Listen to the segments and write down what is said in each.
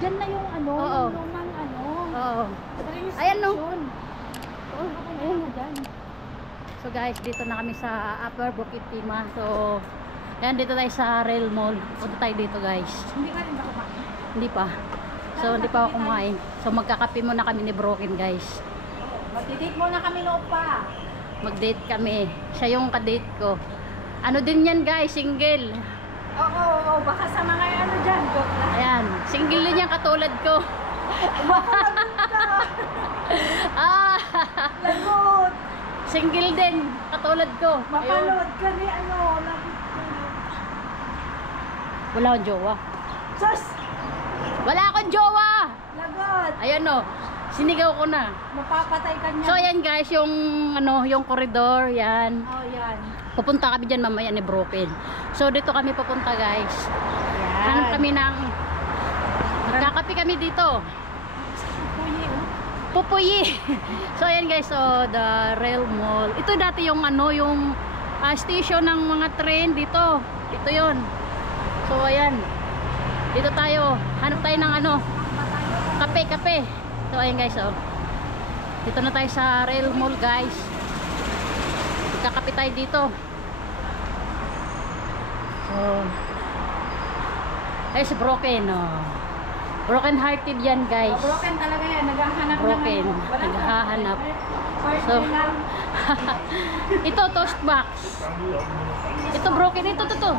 Diyan na yung ano, Oo. yung lumang ano. Oo. Train Ayan, no? station. Oh, Ayun na dyan. so guys, dito na kami sa Upper Bukit Timah. So, ayan, dito tayo sa Rail Mall. Punta tayo dito guys. Hindi ka rin ba kumain? Hindi pa. So, hindi pa ako kumain. So, magkakape muna kami ni Broken guys. Magdidate muna kami noon pa. Mag-date kami. Siya yung ka-date ko. Ano din yan guys, single. Oo, baka sa mga ano dyan. Joke lang. Ayan, single din yan katulad ko. Makalagot ka. Ah, Lagot. single din katulad ko. Ayun. Mapanood ka ni ano. Lagot ka. Wala akong jowa. Sus! Wala akong jowa! Lagot. Ayan o, sinigaw ko na. Mapapatay ka niya. So ayan guys, yung ano, yung koridor, yan. Oh, yan. Pupunta kami diyan mamaya ni Broken. So dito kami pupunta guys. Yan. Hanap kami ng magkakape kami dito. Puyi, oh. Pupuyi. So ayan guys, so the Rail Mall. Ito dati yung ano, yung station ng mga train dito. Ito 'yon. So ayan. Dito tayo. Hanap tayo ng ano, kape. So ayan guys, oh. Dito na tayo sa Rail Mall guys. Magkakape tayo dito. So ay si Broken, oh. Broken hearted yan guys. Broken talaga yan. Naghahanap Broken. ng ano. Naghahanap. First So, day lang. ito toast box. Ito Broken, ito to.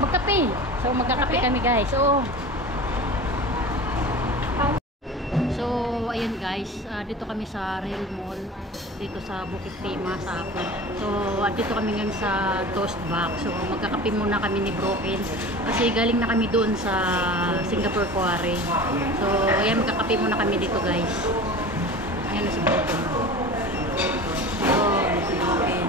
Magkape. So magkakape kami guys. So ayun guys, dito kami sa Rail Mall, dito sa Bukit Timah sa Apo. So dito kami ngayon sa toast box. So magkakape muna kami ni Broken kasi galing na kami doon sa Singapore Quarry. So ayan, magkakape muna kami dito guys. Ayan na si Broken. So si Broken.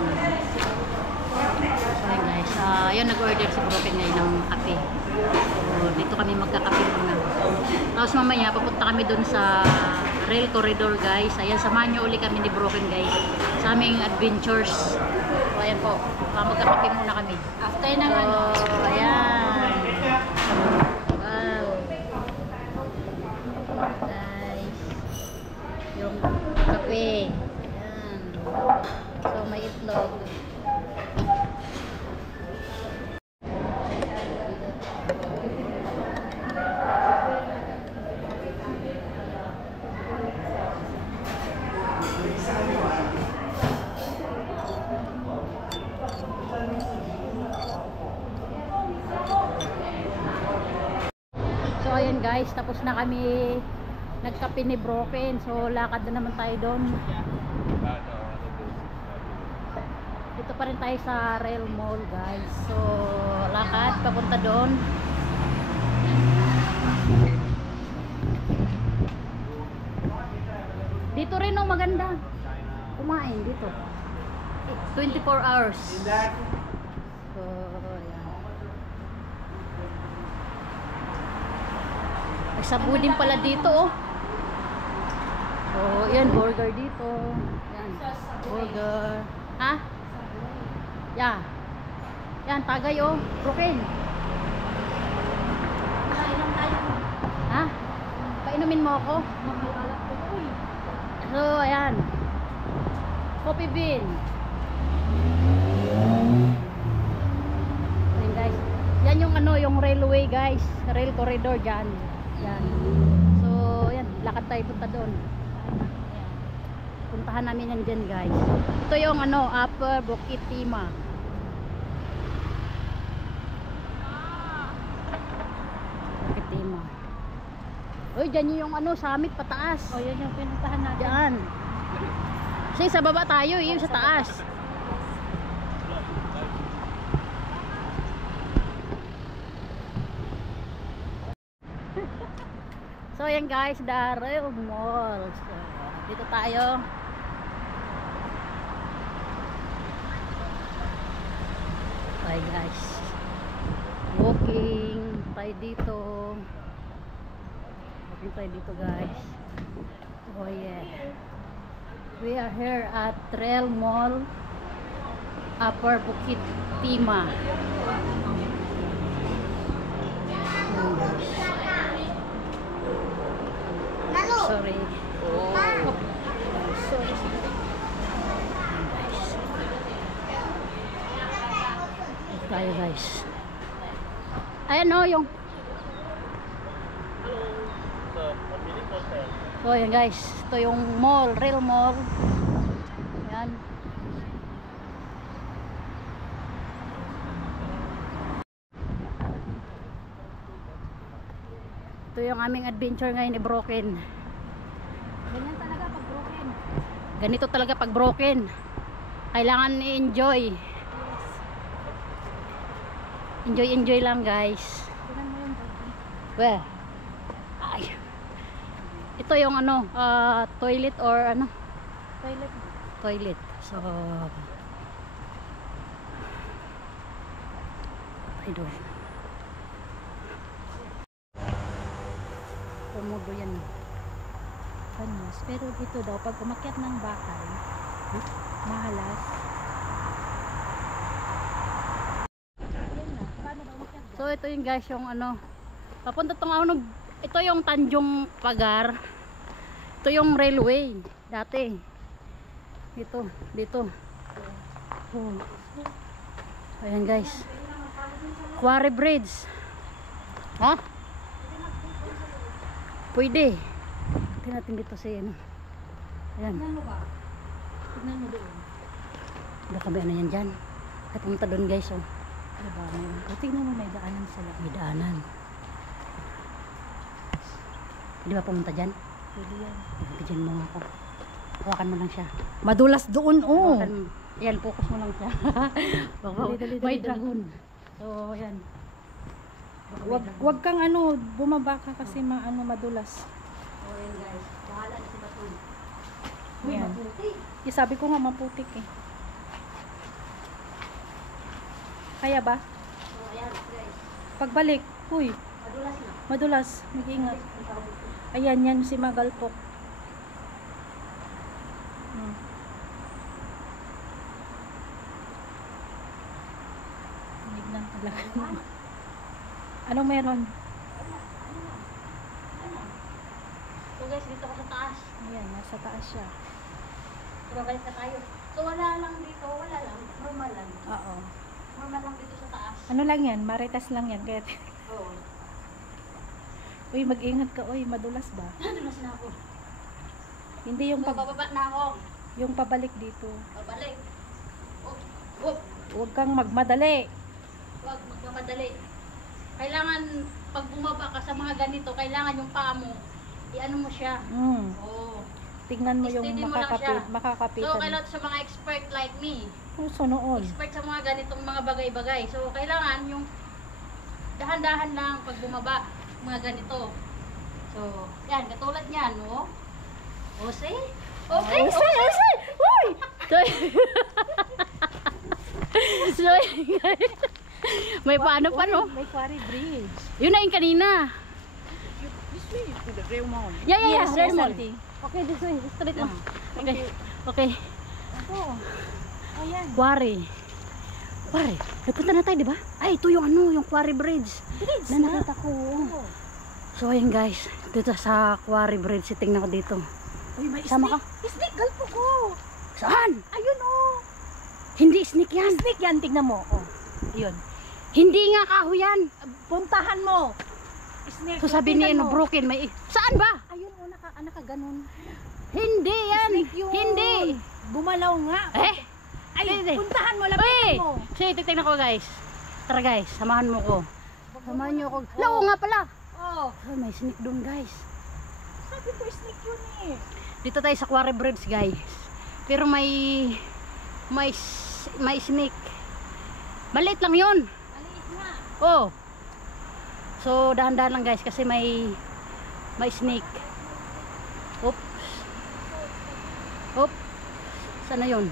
So ayan guys, ayan, nag-order si Broken ngayon ng kape. So dito kami magkakape muna. Tapos mamaya papunta kami dun sa rail corridor guys. Ayan, samahan nyo uli kami ni Broken guys sa aming adventures. So ayan po, magkakape muna kami. After ng So ano. ayan. Wow. Guys, yung kape. Ayan. So may itlog. So ayan guys, tapos na kami nagkape ni Broken. So lakad na naman tayo doon. Dito pa rin tayo sa Rail Mall guys. So lakad papunta doon. Dito rin oh, maganda kumain dito. 24 hours. So ayan. May sabu din pala dito oh. So yan, burger dito. Yan, burger. Ha? Yeah. Yan, tagay oh. Broken. Kailan tayo? Ha? Painumin mo ako? Makalalak ko. Uy. So ayan. Coffee bean. Ayan guys. Yan yung ano, yung railway guys. Rail corridor dyan. Yan. So yan, lakad tayo punta doon. Puntahan namin yan dyan guys. Ito yung ano, Upper Bukit Timah. Bukit Timah. Uy, dyan yung ano, summit pataas. O, yan yung pinuntahan natin. Dyan. Kasi sa baba tayo, yung sa taas. So ayan guys, the Rail Mall. So, dito tayo. Hi guys. Walking tayo dito. Walking tayo dito guys. Oh yeah. We are here at Rail Mall, Upper Bukit Timah. Sorry. Oh. Sorry. Tayo guys. Ayan o yung so yan guys, ito yung mall, real mall. Ayan. Ito yung aming adventure ngayon ni Broken. Ganyan talaga pag broken. Ganito talaga pag broken. Kailangan i-enjoy. Enjoy lang guys. Tignan mo yung broken. Well, ay. Ito yung ano, toilet or ano? Toilet. Toilet. So, ay doon. Pumudo yan. Kanyas. Pero dito daw, pag umakyat ng bakal, mahalas. Yan na. Paano ba umakyat? So, ito yung guys, yung ano, papunta tong ano, ito yung Tanjung Pagar. Ito yung railway, dati. Dito. Oh. Ayan guys. Quarry Bridge. Ha? Pwede. Tingnan natin dito sa ano. Ayan. Tignan mo ba? Tignan mo doon. Baka ba ano yan dyan? At pumunta doon guys, oh. Diba? Tignan mo, may daanan sa loob. May daanan. Pwede ba pumunta dyan? Pwede yan. Bigyan mo ako. Hawakan mo lang siya. Madulas doon, oh. Hawakan mo. Yan, focus mo lang siya. Baka Dali, may dali. dragon. So, yan. Baka may dragon. Wag kang ano, bumaba ka kasi madulas. So, yan guys. Bahala na si Batul. Uy, Yan. mabuti. Sabi ko nga maputik eh. Kaya ba? So, ayan guys. Pagbalik, huy, Madulas na. madulas, mag-ingat. Ayan, yan si Magalpok. Tignan talaga. Anong meron? So guys, dito ako sa taas. Ayan, nasa taas siya. So, balik na tayo. So, wala lang dito. Wala lang. Normal lang. Oo. Normal lang dito sa taas. Ano lang yan? Maritas lang yan. Kaya, Oo. uy, mag-ingat ka. Uy, madulas ba? Nadulas na ako. Hindi yung, So, bababa na ako. yung pabalik dito. Babalik. Oh, oh. Huwag kang magmadali. Huwag magmamadali. Kailangan, pag bumaba ka sa mga ganito, kailangan yung paa mo, i-ano mo siya. Oo. Tignan mo yung Steady mo lang siya. makakapitan. So, kailangan sa mga expert like me, Puso noon. expert sa mga ganitong mga bagay-bagay. So, kailangan yung dahan-dahan lang pag bumaba, mga ganito. So, yan, katulad niyan, no? O, see? Okay, Usay! Uy! So, guys, may paano pa, no? May quarry bridge. Yun na yung kanina. This way to the real mall. Yeah, Yes, Real Mall. auntie. Okay, this way. Straight lang. Thank Okay. you. Okay. Ako. Ayan. Quarry. Quarry. Ay, punta na tayo, di ba? Ay, ito yung ano, yung Quarry Bridge. Bridge Na nakita ko. Oo. So, ayan guys. Dito sa Quarry Bridge. Tingnan ko dito. Uy, may Sama snake. Snake, galpo ko. Saan? Ayun, oh. Hindi snake yan. Snake yan, tignan mo. Oh. Ayun. Hindi nga kahoy yan. Puntahan mo. Snake. So, sabi ni tingnan ano, mo. broken. Saan ba? Ayun, oh, naka ganun. Hindi yan. Snake yun. Hindi. Gumalaw nga. Eh? Ay, hindi. puntahan mo, Uy! lapitan mo. Sige, titignan ko guys. Tara guys, samahan mo ko. Samahan niyo ako. Lao nga pala. Oh. Oh, may snake doon guys. Sabi ko, snake yun eh. Dito tayo sa Quarry Bridge guys. Pero may snake. Maliit lang yun. Maliit nga. Oh. So dahan-dahan lang guys kasi may snake. Oops. Oops. Sana yun?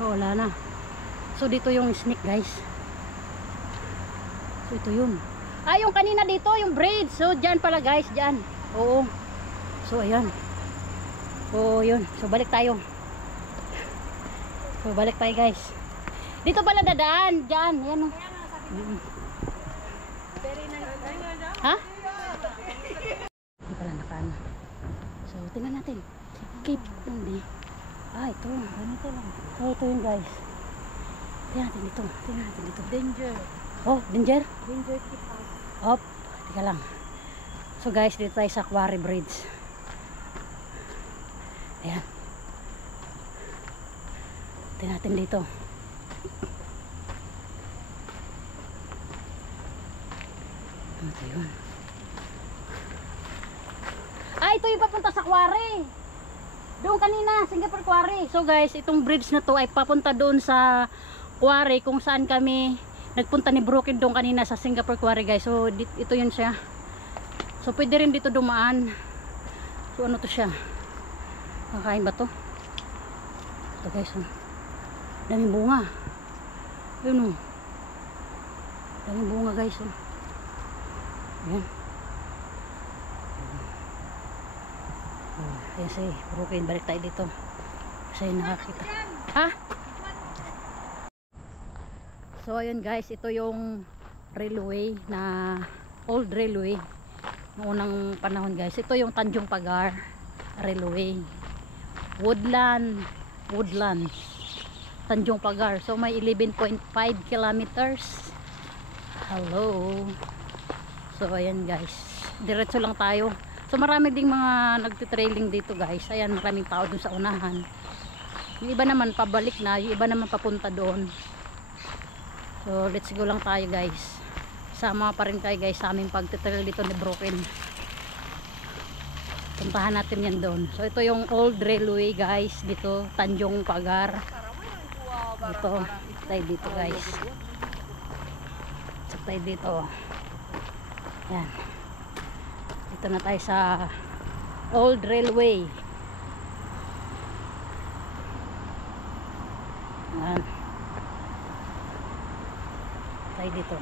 Oh, wala na. So dito yung snake guys. So ito yun. Ah, yung kanina dito, yung braid. So dyan pala guys, dyan. Oo. So ayan. Oo, yun. So balik tayo. So balik tayo guys. Dito pala dadaan. Dyan. Ayan o. Ha? So, tingnan natin. Cape hindi. Ito. Ganito lang. Ito yun guys. Tingnan natin dito. Danger. Oh, danger? Danger keep out. Hop. Tika lang. So guys, dito tayo sa Quarry Bridge. Ayan. Tingnan natin dito. Ito yun. Ito yung papunta sa Quarry. Doon kanina, Singapore Quarry. So guys, itong bridge na to ay papunta doon sa Quarry kung saan kami nagpunta ni Brooklyn doon kanina sa Singapore Quarry guys. So ito yun siya. So pwede rin dito dumaan. So ano to siya? Kakain ba to? Ito guys. Daming bunga. Yun o. Daming bunga guys. Ayan. Ayan si Brooklyn. Balik tayo dito. Kasi nakakita. Ha? So ayun guys, ito yung railway na old railway noong unang panahon guys. Ito yung Tanjung Pagar Railway. Woodland Tanjung Pagar. So may 11.5 kilometers. Hello. So ayan guys. Diretso lang tayo. So marami ding mga nagtitrailing dito guys. Ayan, maraming tao dun sa unahan. Yung iba naman pabalik na, yung iba naman papunta doon. So let's go lang tayo guys. Sama pa rin kayo guys sa aming pagtitrail dito ni Brooklyn. Puntahan natin yan doon. So ito yung old railway guys. Dito, Tanjung Pagar. Ito, tayo dito guys. So tayo dito. Yan. Dito na tayo sa old railway. Yan. Tayo dito.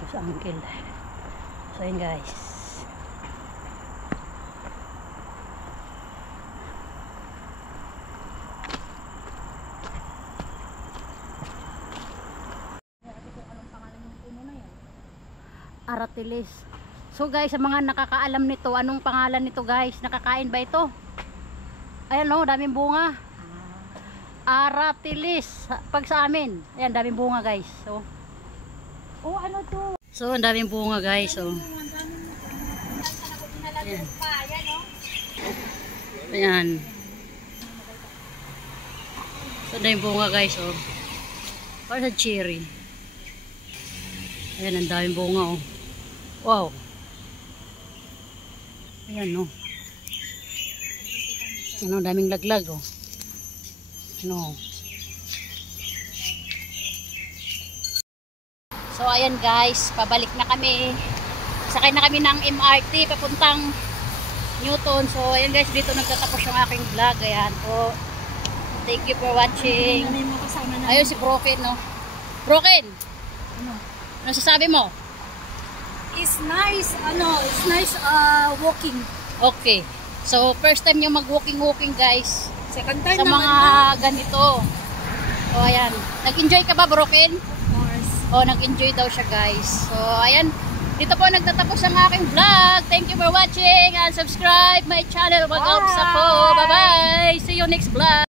Ito sa uncle. So yun guys. Aratilis. So guys, sa mga nakakaalam nito, anong pangalan nito guys? Nakakain ba ito? Ayan o, daming bunga. Aratilis. Pag sa amin, ayan, daming bunga guys. So, Ano to? so ang daming bunga guys. So, ayan. Ayan. So, ang daming bunga guys. So, para sa cherry. Ayan, ang daming bunga oh. Wow. Ayan no. Ano, daming laglag oh. No. So ayan guys, pabalik na kami. Sakay na kami ng MRT papuntang Newton. So ayan guys, dito nagtatapos yung aking vlog. Ayan po. Thank you for watching. Ayun si Broken no. Broken. Ano sasabi mo? It's nice, walking. Okay. So first time yung mag-walking guys. Second time Sa naman mga ganito. O ayan. Nag-enjoy ka ba Broken? Of course. O nag-enjoy daw siya guys. So ayan. Dito po nagtatapos ang aking vlog. Thank you for watching and subscribe my channel. Mag-ups ako. Bye bye. See you next vlog.